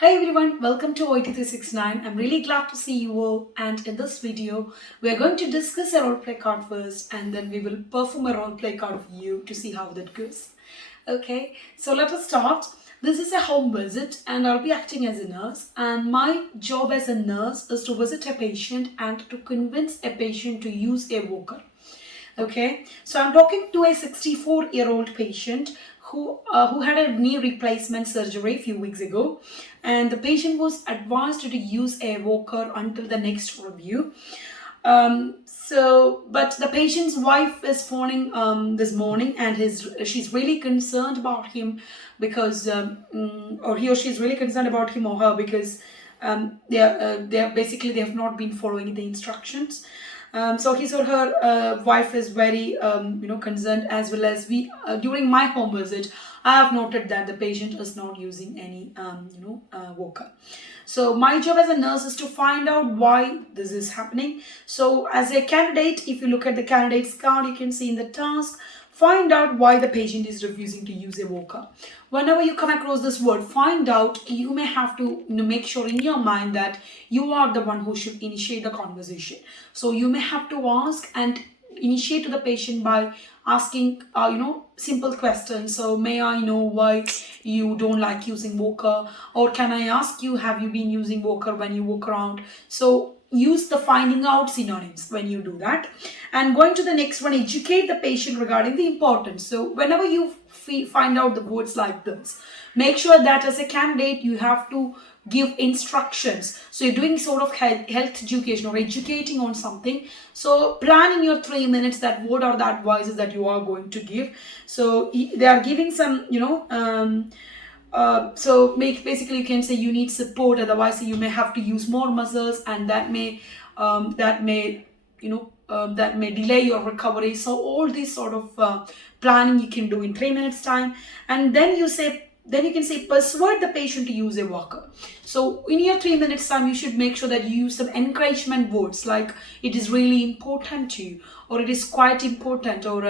Hi everyone, welcome to OIT369. I'm really glad to see you all, and in this video we are going to discuss a roleplay card first and then we will perform a roleplay card for you to see how that goes. Okay, so let us start. This is a home visit and I'll be acting as a nurse, and my job as a nurse is to visit a patient and to convince a patient to use a walker. Okay, so I'm talking to a 64-year-old patient who had a knee replacement surgery a few weeks ago, and the patient was advised to use a walker until the next review. But the patient's wife is phoning this morning, and she's really concerned about him because, or he or she is really concerned about him or her because they have not been following the instructions. So his or her wife is very concerned, as well as we during my home visit I have noted that the patient is not using any walker. So my job as a nurse is to find out why this is happening. So as a candidate, if you look at the candidate's card, you can see in the task, find out why the patient is refusing to use a walker. Whenever you come across this word, find out, you may have to make sure in your mind that you are the one who should initiate the conversation. So you may have to ask and initiate to the patient by asking simple questions. So may I know why you don't like using walker, or can I ask you, have you been using walker when you walk around? So use the finding out synonyms when you do that. And going to the next one, educate the patient regarding the importance. So whenever you find out the words like this, make sure that as a candidate you have to give instructions. So you're doing sort of health education or educating on something. So plan in your 3 minutes that what are the advices that you are going to give. So they are giving some, so basically you can say you need support, otherwise you may have to use more muscles, and that may delay your recovery. So all this sort of planning you can do in 3 minutes time. And then you can say persuade the patient to use a walker. So in your 3 minutes time, you should make sure that you use some encouragement words like it is really important to you, or it is quite important, or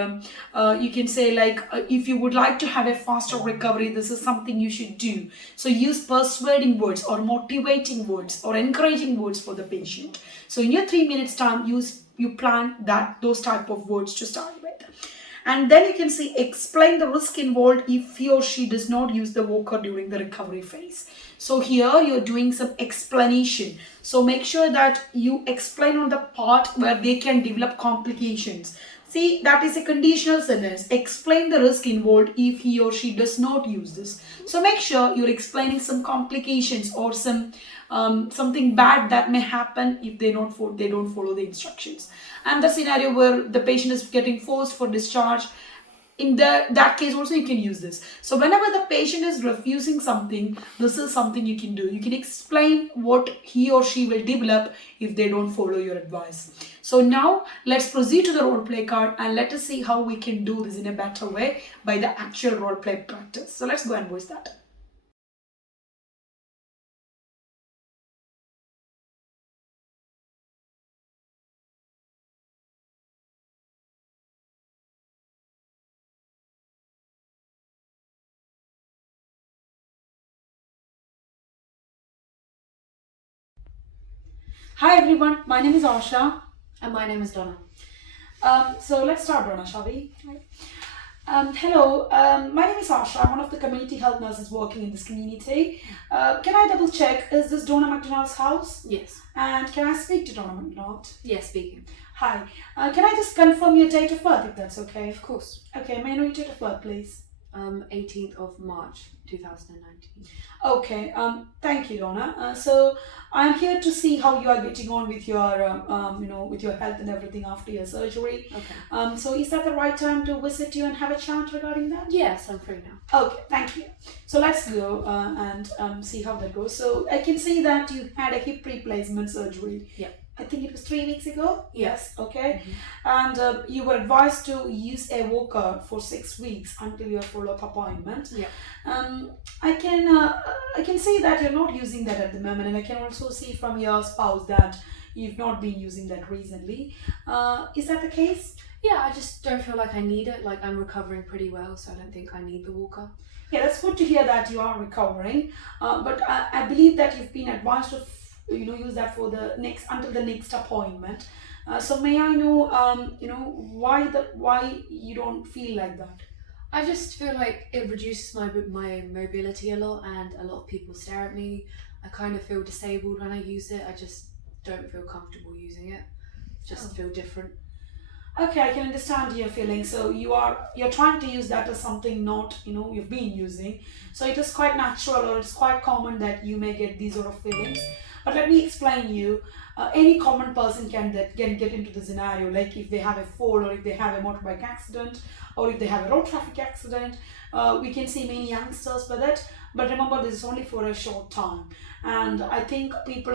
you can say like if you would like to have a faster recovery, this is something you should do. So use persuading words or motivating words or encouraging words for the patient. So in your 3 minutes time, you plan those type of words to start with. And then you can see explain the risk involved if he or she does not use the walker during the recovery phase. So here you're doing some explanation. So make sure that you explain on the part where they can develop complications. See, that is a conditional sentence. Explain the risk involved if he or she does not use this. So make sure you're explaining some complications or something bad that may happen if they don't follow the instructions. And the scenario where the patient is getting forced for discharge, in that case also you can use this. So whenever the patient is refusing something, this is something you can do. You can explain what he or she will develop if they don't follow your advice. So now let's proceed to the role play card, and let us see how we can do this in a better way by the actual role play practice. So let's go and voice that. Hi everyone, my name is Asha. And my name is Donna. So let's start, Donna, shall we? Hello, my name is Asha. I'm one of the community health nurses working in this community. Can I double check, is this Donna McDonald's house? Yes. And can I speak to Donna McDonald? Yes, speaking. Hi, can I just confirm your date of birth if that's okay? Of course. Okay, may I know your date of birth, please? 18th of March 2019. Okay, thank you, Donna. So I'm here to see how you are getting on with with your health and everything after your surgery. Okay. So is that the right time to visit you and have a chat regarding that? Yes, I'm free now. Okay, thank you. So let's go and see how that goes. So I can see that you had a hip replacement surgery. Yeah. I think it was 3 weeks ago. Yes. Okay. And you were advised to use a walker for 6 weeks until your follow-up appointment. Yeah. I can see that you're not using that at the moment, and I can also see from your spouse that you've not been using that recently. Is that the case? Yeah, I just don't feel like I need it. Like, I'm recovering pretty well, so I don't think I need the walker. Yeah, that's good to hear that you are recovering. But I believe that you've been advised to, use that for the next until the next appointment. So may I know, why you don't feel like that? I just feel like it reduces my mobility a lot, and a lot of people stare at me. I kind of feel disabled when I use it. I just don't feel comfortable using it. Just feel different. Okay, I can understand your feeling. So you're trying to use that as something not you've been using. So it is quite natural, or it's quite common that you may get these sort of feelings. But let me explain you. Any common person can get into the scenario, like if they have a fall, or if they have a motorbike accident, or if they have a road traffic accident. We can see many youngsters with it. But remember, this is only for a short time, and I think people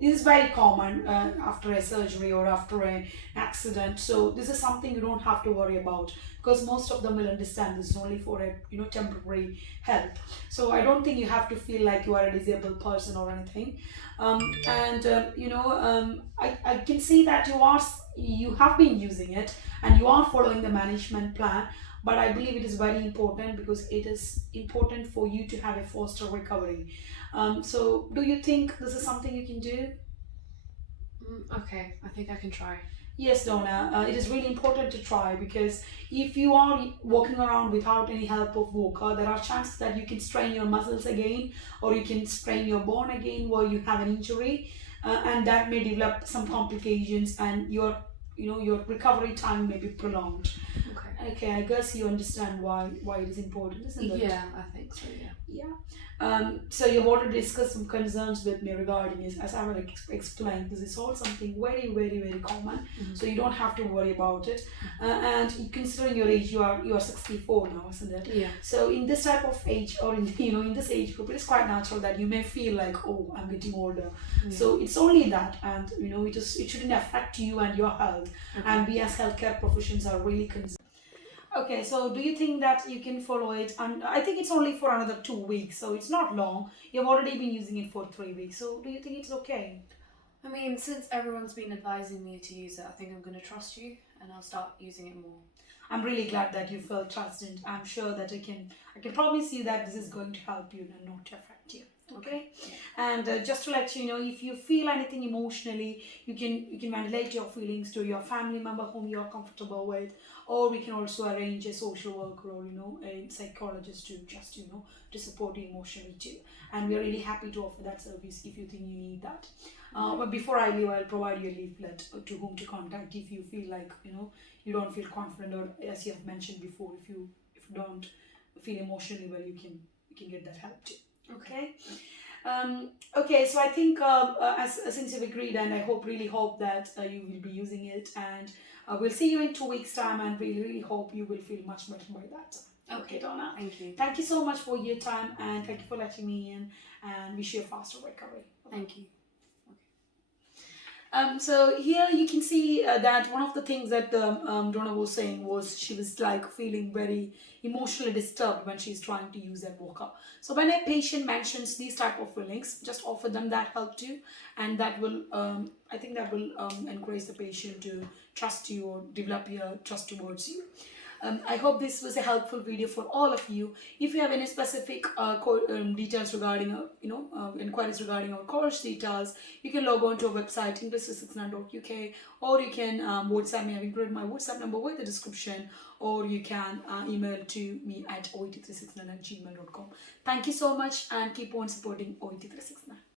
this is very common after a surgery or after an accident. So this is something you don't have to worry about, because most of them will understand this is only for a temporary help. So I don't think you have to feel like you are a disabled person or anything. I can see that you have been using it, and you are following the management plan. But I believe it is very important, because it is important for you to have a faster recovery. So do you think this is something you can do? Okay, I think I can try. Yes, Donna, it is really important to try, because if you are walking around without any help of walker, there are chances that you can strain your muscles again, or you can sprain your bone again where you have an injury, and that may develop some complications, and your recovery time may be prolonged. Okay. Okay, I guess you understand why it is important, isn't it? Yeah, I think so. Yeah. Yeah. So you've already discussed some concerns with me regarding it. As I will explain, this is all something very, very, very common. So you don't have to worry about it. And considering your age, you are 64 now, isn't it? Yeah. So in this type of age, or in this age group, it's quite natural that you may feel like, oh, I'm getting older. Yeah. So it's only that, and it shouldn't affect you and your health. Okay. And we as healthcare professions are really concerned. Okay, so do you think that you can follow it? And I think it's only for another 2 weeks, so it's not long. You've already been using it for 3 weeks, so do you think it's okay? I mean, since everyone's been advising me to use it, I think I'm going to trust you, and I'll start using it more. I'm really glad that you felt trusted. I'm sure that I can promise you that this is going to help you and not to affect you. Okay. And just to let you know, if you feel anything emotionally, you can ventilate your feelings to your family member whom you are comfortable with, or we can also arrange a social worker, or a psychologist to just to support you emotionally too. And we are really happy to offer that service if you think you need that. But before I leave, I'll provide you a leaflet to whom to contact if you feel like you don't feel confident, or as you have mentioned before, if you don't feel emotionally well, you can get that help too. Okay. Okay, so I think as since you've agreed, and I really hope that you will be using it, and we'll see you in 2 weeks' time, and we really hope you will feel much better by that time. Okay, Donna. Thank you. Thank you so much for your time, and thank you for letting me in, and wish you a faster recovery. Thank you. So here you can see that one of the things that Donna was saying was she was like feeling very emotionally disturbed when she's trying to use that walker. So when a patient mentions these type of feelings, just offer them that help too, and that will I think that will encourage the patient to trust you, or develop your trust towards you. I hope this was a helpful video for all of you. If you have any specific details regarding, inquiries regarding our course details, you can log on to our website, english369.uk, or you can WhatsApp me. I've included my WhatsApp number with the description, or you can email to me at oet369@gmail.com. Thank you so much, and keep on supporting OET369.